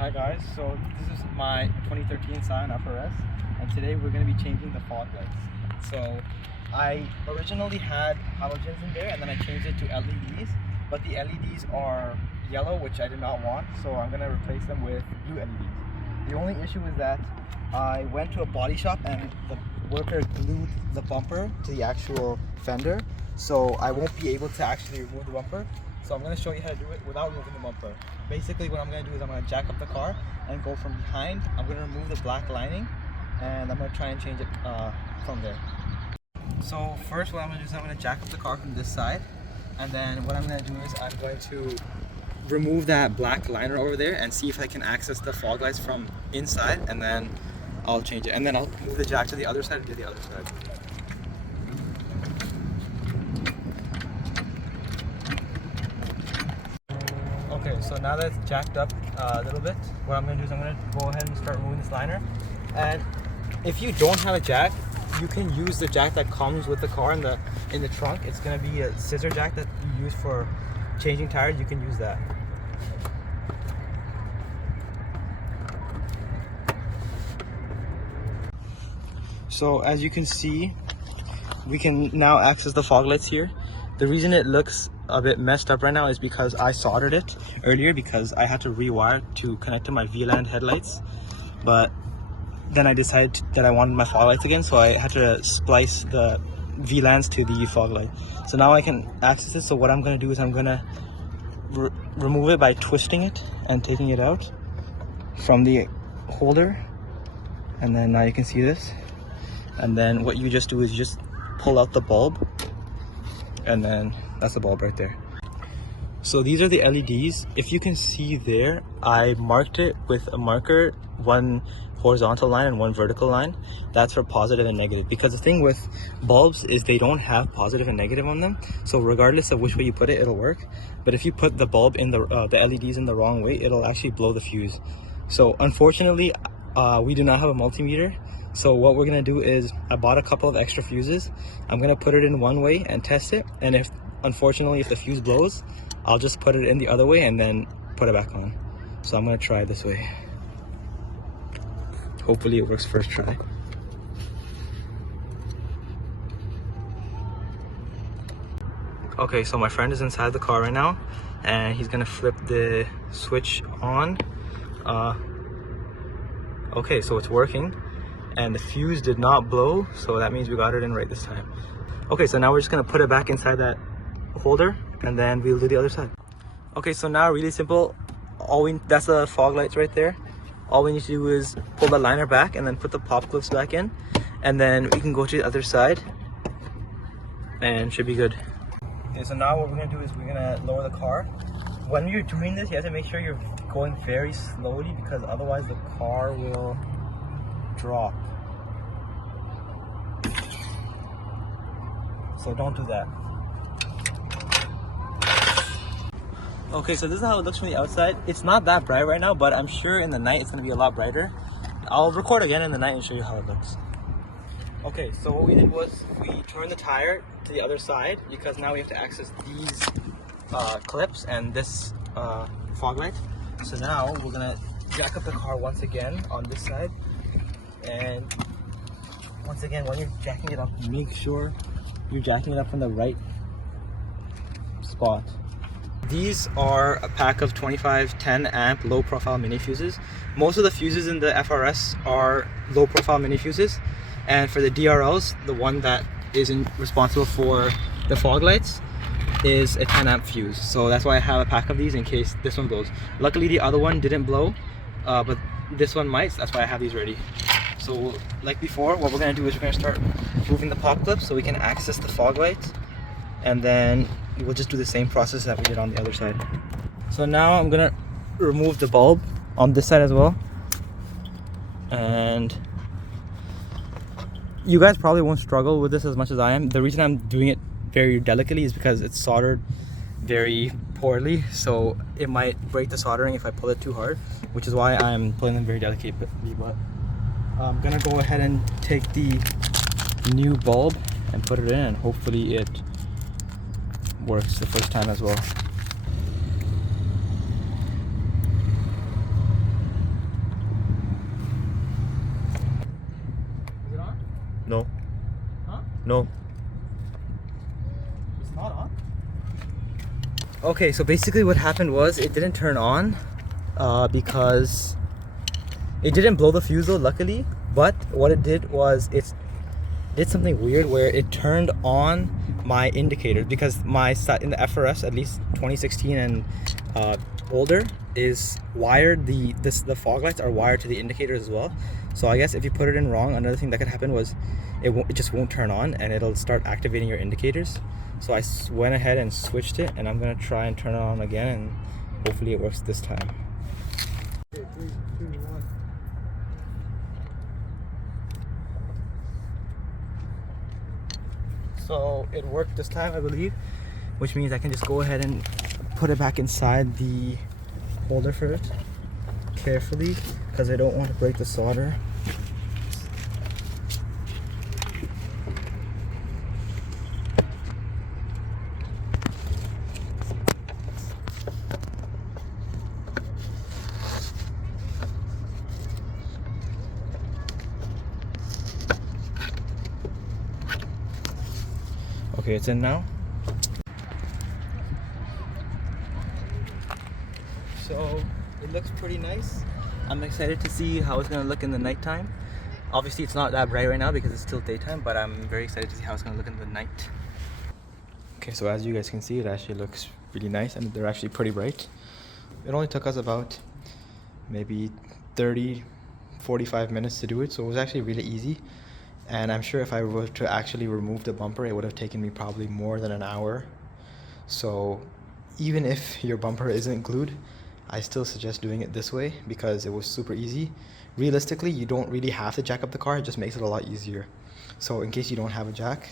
Hi guys, so this is my 2013 Scion FRS, and today we're going to be changing the fog lights. So I originally had halogens in there and then I changed it to LEDs, but the LEDs are yellow, which I did not want, so I'm going to replace them with blue LEDs. The only issue is that I went to a body shop and the worker glued the bumper to the actual fender, so I won't be able to actually remove the bumper. So I'm going to show you how to do it without removing the bumper. Basically what I'm going to do is I'm going to jack up the car and go from behind. I'm going to remove the black lining and I'm going to try and change it from there. So first what I'm going to do is I'm going to jack up the car from this side, and then what I'm going to do is I'm going to remove that black liner over there and see if I can access the fog lights from inside, and then I'll change it. And then I'll move the jack to the other side and do the other side. Okay, so now that it's jacked up a little bit, what I'm going to do is I'm going to go ahead and start removing this liner. And if you don't have a jack, you can use the jack that comes with the car in the trunk. It's going to be a scissor jack that you use for changing tires. You can use that. So as you can see, we can now access the fog lights here. The reason it looks a bit messed up right now is because I soldered it earlier because I had to rewire to connect to my VLAN headlights, but then I decided that I wanted my fog lights again, so I had to splice the VLANs to the fog light. So now I can access it. So what I'm going to do is I'm going to remove it by twisting it and taking it out from the holder, and then now you can see this. And then what you just do is you just pull out the bulb, and then that's the bulb right there. So these are the LEDs. If you can see there, I marked it with a marker, one horizontal line and one vertical line. That's for positive and negative, because the thing with bulbs is they don't have positive and negative on them, so regardless of which way you put it, it'll work. But if you put the bulb in the LEDs in the wrong way, it'll actually blow the fuse. So unfortunately we do not have a multimeter. So what we're gonna do is I bought a couple of extra fuses. I'm gonna put it in one way and test it, and if unfortunately if the fuse blows, I'll just put it in the other way and then put it back on. So I'm gonna try this way. Hopefully it works first try. Okay, so my friend is inside the car right now and he's gonna flip the switch on. Okay, so it's working. And the fuse did not blow, so that means we got it in right this time. Okay, so now we're just gonna put it back inside that holder and then we'll do the other side. Okay, so now really simple. That's the fog lights right there. All we need to do is pull the liner back and then put the pop clips back in, and then we can go to the other side and should be good. Okay, so now what we're gonna do is we're gonna lower the car. When you're doing this, you have to make sure you're going very slowly, because otherwise the car will drop. So don't do that. Okay, so this is how it looks from the outside. It's not that bright right now, but I'm sure in the night it's going to be a lot brighter. I'll record again in the night and show you how it looks. Okay, so what we did was we turned the tire to the other side, because now we have to access these clips and this fog light. So now we're going to jack up the car once again on this side. And once again, when you're jacking it up, make sure you're jacking it up from the right spot. These are a pack of 25 10 amp low profile mini fuses. Most of the fuses in the FRS are low profile mini fuses, and for the DRLs, the one that is responsible for the fog lights is a 10 amp fuse. So that's why I have a pack of these in case this one blows. Luckily the other one didn't blow, but this one might, so that's why I have these ready. So like before, what we're going to do is we're going to start moving the pop clips so we can access the fog lights, and then we'll just do the same process that we did on the other side. So now I'm going to remove the bulb on this side as well, and you guys probably won't struggle with this as much as I am. The reason I'm doing it very delicately is because it's soldered very poorly, so it might break the soldering if I pull it too hard, which is why I'm pulling them very delicately. But I'm gonna go ahead and take the new bulb and put it in, and hopefully it works the first time as well. No. It's not on? Okay, so basically what happened was it didn't turn on because it didn't blow the fuse though, luckily. But what it did was it did something weird where it turned on my indicators, because my in the FRS, at least 2016 and older, is wired. The fog lights are wired to the indicators as well. So I guess if you put it in wrong, another thing that could happen was it just won't turn on and it'll start activating your indicators. So I went ahead and switched it, and I'm gonna try and turn it on again, and hopefully it works this time. Okay, 3, 2, 1. So it worked this time, I believe, which means I can just go ahead and put it back inside the holder for it carefully, because I don't want to break the solder. Okay, it's in now. So it looks pretty nice. I'm excited to see how it's gonna look in the nighttime. Obviously it's not that bright right now because it's still daytime, but I'm very excited to see how it's gonna look in the night. Okay, so as you guys can see, it actually looks really nice, and they're actually pretty bright. It only took us about maybe 30-45 minutes to do it, so it was actually really easy. And I'm sure if I were to actually remove the bumper, it would have taken me probably more than an hour. So even if your bumper isn't glued, I still suggest doing it this way because it was super easy. Realistically, you don't really have to jack up the car, it just makes it a lot easier. So in case you don't have a jack,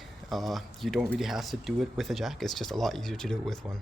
you don't really have to do it with a jack, it's just a lot easier to do it with one.